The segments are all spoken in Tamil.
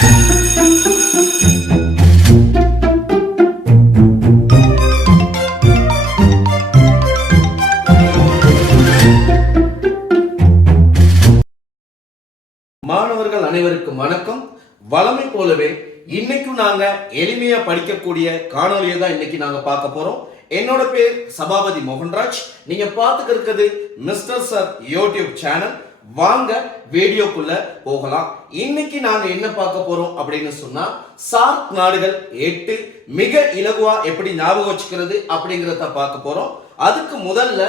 மாணவர்கள் அனைவருக்கும் வணக்கம். வளமை போலவே இன்னைக்கும் நாங்க எளிமையா படிக்கக்கூடிய காணொலியை தான் இன்னைக்கு நாங்க பார்க்க போறோம். என்னோட பேர் சபாபதி மோகன்ராஜ். நீங்க பார்த்துட்டு இருக்கிறது மிஸ்டர் சார் யூடியூப் சேனல். வாங்க வீடியோக்குள்ள போகலாம். இன்னைக்கு நாங்க என்ன பார்க்க போறோம் அப்படின்னு சொன்னா, சார்க் நாடுகள் 8 மிக இலகுவா எப்படி ஞாபகம் வச்சுக்கிறது அப்படிங்கறத பார்க்க போறோம். அதுக்கு முதல்ல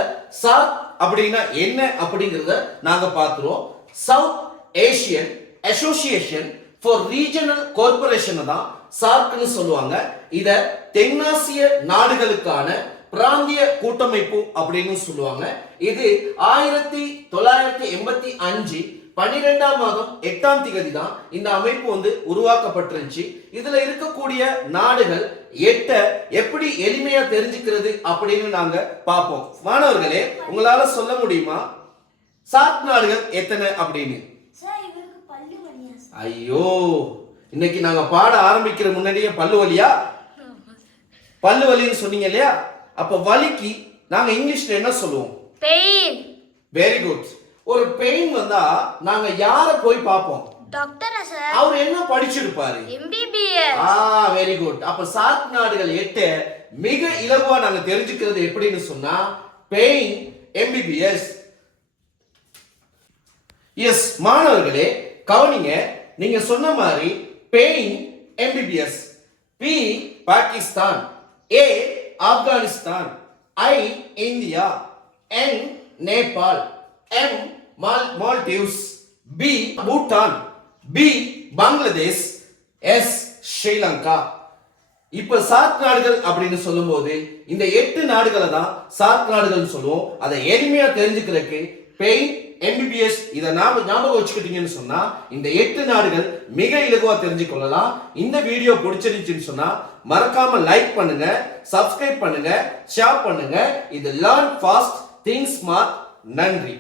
சார்க் அப்படின்னா என்ன அப்படிங்கறத நாங்க பார்த்துருவோம். South Asian association for regional cooperation தான் சார்க்னு சொல்லுவாங்க. இத தென்னாசிய நாடுகளுக்கான பிராந்திய கூட்டமைப்பு அப்படின்னு சொல்லுவாங்க. இது 1985 12ஆம் மாதம் 8ஆம் தேதி தான் இந்த அமைப்பு உருவாக்கப்பட்டிருந்துச்சு. இதுல இருக்கக்கூடிய நாடுகள் 8 எப்படி எளிமையா தெரிஞ்சுக்கிறது அப்படின்னு நாங்க பார்ப்போம். மாணவர்களே, உங்களால சொல்ல முடியுமா சார்க் நாடுகள் எத்தனை அப்படின்னு? ஐயோ, இன்னைக்கு நாங்க பாட ஆரம்பிக்கிற முன்னாடியே பல்லு வலியா? பல்லு வலின்னு சொன்னீங்க இல்லையா? அப்ப வலிக்கு நாங்க இங்கிலீஷ்ல என்ன சொல்லுவோம்? பெயின். Very good. ஒரு பெயின் வந்தா நாங்க யார போய் பாப்போம்? Doctor sir. அவர் என்ன படிச்சிருப்பாரு? MBBS. Very good. அப்ப சார்க் நாடுகள் 8 மிக இலகுவா நாங்க தெரிஞ்சுக்கிறது எப்படின்னு சொன்னா, பெயின் MBBS. எஸ் மாணவர்களே, கவனிங்க. நீங்க சொன்ன மாதிரி pain MBBS, P Pakistan, A Afghanistan, I India, N Nepal, M Maldives, B Bhutan, B Bangladesh, S Sri Lanka. இப்ப சார்க் நாடுகள் அப்படின்னு சொல்லும்போது இந்த 8 நாடுகளை தான் சார்க் நாடுகள் சொல்லுவோம். அதை எளிமையா தெரிஞ்சுக்கிறதுக்கு பெயின் MBBS இதை ஞாபகம் வச்சுக்கிட்டீங்கன்னு சொன்னா இந்த 8 நாடுகள் மிக இலகுவா தெரிஞ்சு கொள்ளலாம். இந்த வீடியோ பிடிச்சிருந்துச்சுன்னு சொன்னா மறக்காம லைக் பண்ணுங்க, சப்ஸ்கிரைப் பண்ணுங்க, ஷேர் பண்ணுங்க. இது லேர்ன் ஃபாஸ்ட் திங்க் ஸ்மார்ட். நன்றி.